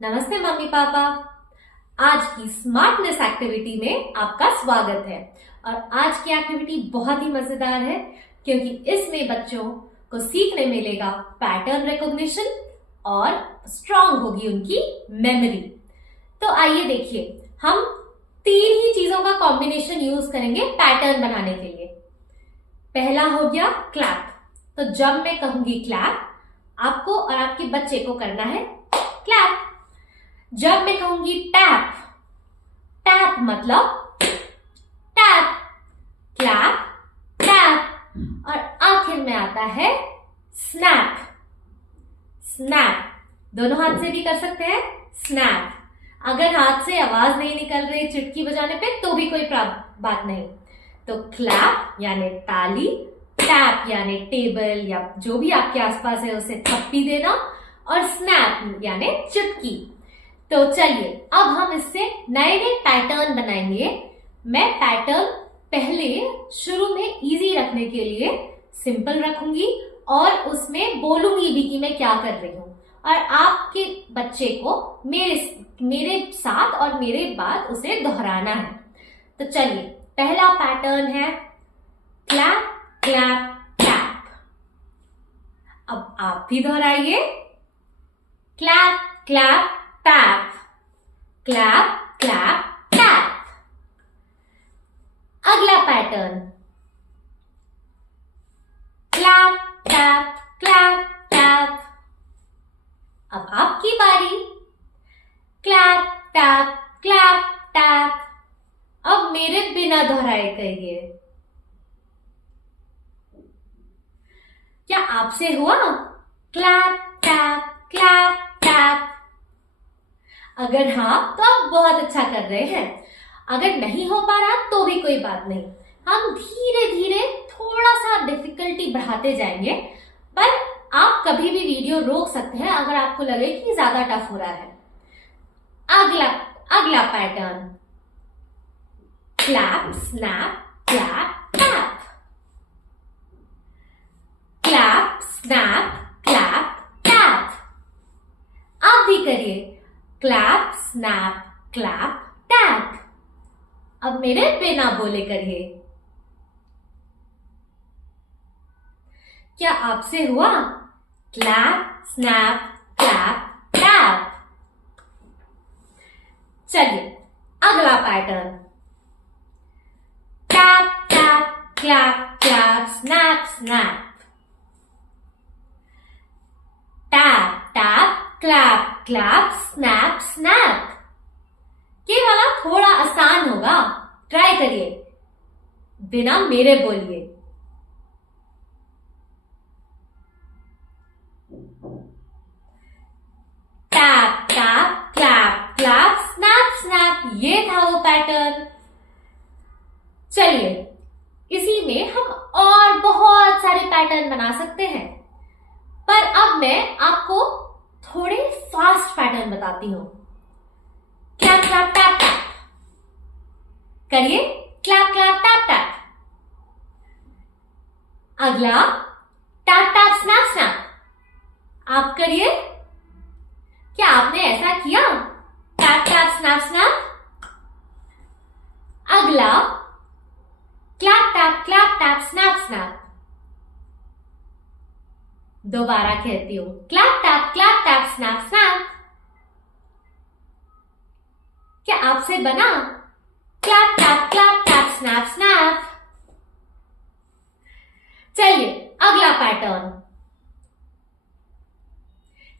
नमस्ते mummy papa. आज की स्मार्टनेस एक्टिविटी में आपका स्वागत है। और आज की एक्टिविटी बहुत ही मजेदार है क्योंकि इसमें बच्चों को सीखने मिलेगा पैटर्न रिकॉग्निशन और स्ट्रांग होगी उनकी मेमोरी। तो आइए देखिए, हम तीन ही चीजों का कॉम्बिनेशन यूज करेंगे पैटर्न बनाने के लिए। पहला हो गया क्लैप। तो जब मैं कहूंगी क्लैप, आपको और आपके बच्चे को करना है क्लैप। जब मैं कहूंगी टैप, टैप मतलब टैप, क्लैप, टैप। और आखिर में आता है स्नैप, स्नैप। दोनों हाथ से भी कर सकते हैं स्नैप। अगर हाथ से आवाज नहीं निकल रही चुटकी बजाने पे तो भी कोई बात नहीं। तो क्लैप यानी ताली, टैप यानी टेबल या जो भी आपके आसपास है उसे थप्पी देना, और स्नैप यानी चुटकी। तो चलिए अब हम इससे नए नए पैटर्न बनाएंगे। मैं पैटर्न पहले शुरू में इजी रखने के लिए सिंपल रखूंगी और उसमें बोलूंगी भी कि मैं क्या कर रही हूं, और आपके बच्चे को मेरे साथ और मेरे बाद उसे दोहराना है। तो चलिए, पहला पैटर्न है क्लैप क्लैप टैप। अब आप भी दोहराइए, clap clap tap, clap clap tap. अगला pattern clap tap clap tap. अब आपकी बारी, क्लैप टैप क्लैप टैप। अब मेरे बिना दोहराए कहिए, क्या आपसे हुआ क्लैप टैप क्लैप टैप? अगर हाँ तो आप बहुत अच्छा कर रहे हैं। अगर नहीं हो पा रहा तो भी कोई बात नहीं, हम धीरे धीरे थोड़ा सा डिफिकल्टी बढ़ाते जाएंगे। पर आप कभी भी वीडियो रोक सकते हैं अगर आपको लगे कि ज्यादा टफ हो रहा है। अगला pattern clap snap clap tap, clap snap clap tap. आप भी करिए, क्लैप स्नैप क्लैप टैप। अब मेरे बिना बोले करिए, क्या आपसे हुआ क्लैप स्नैप क्लैप टैप? चलिए अगला pattern tap tap clap clap snap snap, tap tap clap clap snap snap. ये वाला थोड़ा आसान होगा, ट्राई करिए, बिना मेरे बोलिए। Tap tap clap clap snap snap, ये था वो पैटर्न। चलिए इसी में हम और बहुत सारे पैटर्न बना सकते हैं, पर अब मैं आपको थोड़े फास्ट पैटर्न बताती हूं। क्लैप क्लैप टैप टैप करिए, क्लैप क्लैप टैप टैप। अगला टैप टैप स्नैप स्नैप, आप करिए। क्या आपने ऐसा किया? Tap tap snap snap. अगला क्लैप टैप स्नैप स्नैप। दोबारा कहती हूं, क्लैप टैप स्नैप स्नैप। क्या आपसे बना क्लैप टैप स्नैप स्नैप? चलिए अगला पैटर्न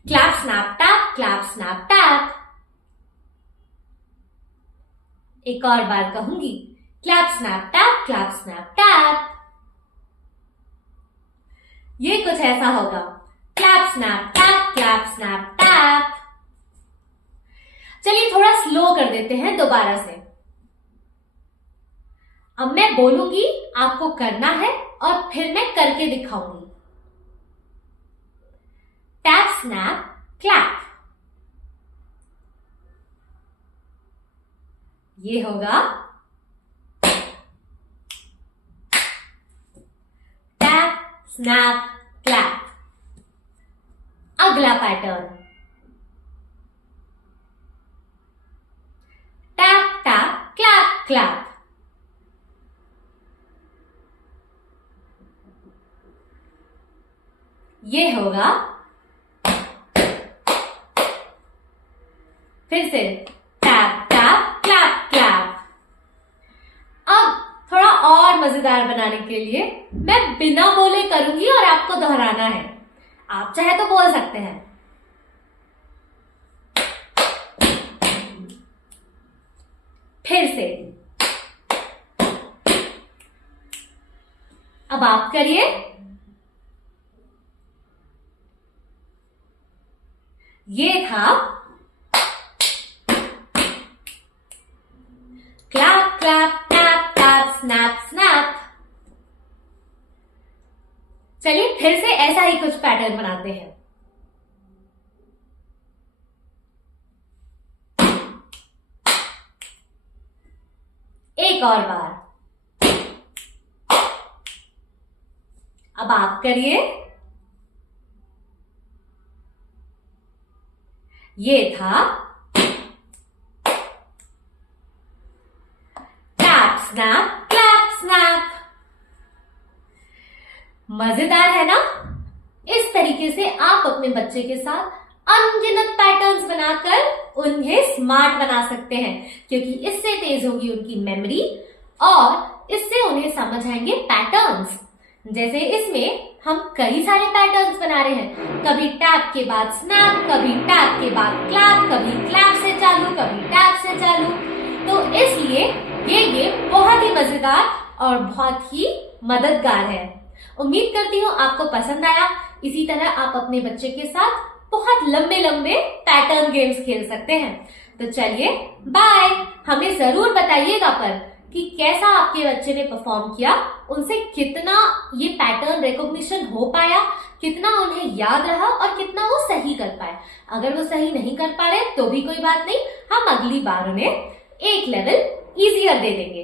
क्लैप स्नैप टैप। एक और बार कहूंगी, क्लैप स्नैप टैप। ये कुछ ऐसा होगा, क्लैप स्नैप टैप। चलिए थोड़ा स्लो कर देते हैं दोबारा से। अब मैं बोलूंगी, आपको करना है और फिर मैं करके दिखाऊंगी। टैप स्नैप क्लैप, ये होगा टैप स्नैप क्लैप। अगला पैटर्न क्लैप। ये होगा फिर से टैप टैप क्लैप क्लैप। अब थोड़ा और मजेदार बनाने के लिए मैं बिना बोले करूंगी और आपको दोहराना है। आप चाहे तो बोल सकते हैं। फिर से अब आप करिए। ये था clap clap tap tap snap snap. चलिए फिर से ऐसा ही कुछ पैटर्न बनाते हैं। एक और बार। अब आप करिए। ये था टैप स्नैप क्लैप स्नैप। मजेदार है ना? इस तरीके से आप अपने बच्चे के साथ अनगिनत पैटर्न्स बनाकर उन्हें स्मार्ट बना सकते हैं, क्योंकि इससे तेज होगी उनकी मेमोरी और इससे उन्हें समझ आएंगे पैटर्न्स। जैसे इसमें हम कई सारे पैटर्न्स बना रहे हैं, कभी टैप के बाद स्नैप, कभी टैप के बाद क्लैप, कभी क्लैप से चालू, कभी टैप से चालू। तो इसलिए ये गेम बहुत ही मजेदार और बहुत ही मददगार है। उम्मीद करती हूँ आपको पसंद आया। इसी तरह आप अपने बच्चे के साथ बहुत लंबे लंबे पैटर्न गेम्स खेल सकते हैं। तो चलिए बाय। हमें जरूर बताइएगा पर कि कैसा आपके बच्चे ने परफॉर्म किया, उनसे कितना ये पैटर्न रिकॉग्निशन हो पाया, कितना उन्हें याद रहा और कितना वो सही कर पाए। अगर वो सही नहीं कर पा रहे तो भी कोई बात नहीं, हम अगली बार उन्हें एक लेवल इजियर दे देंगे।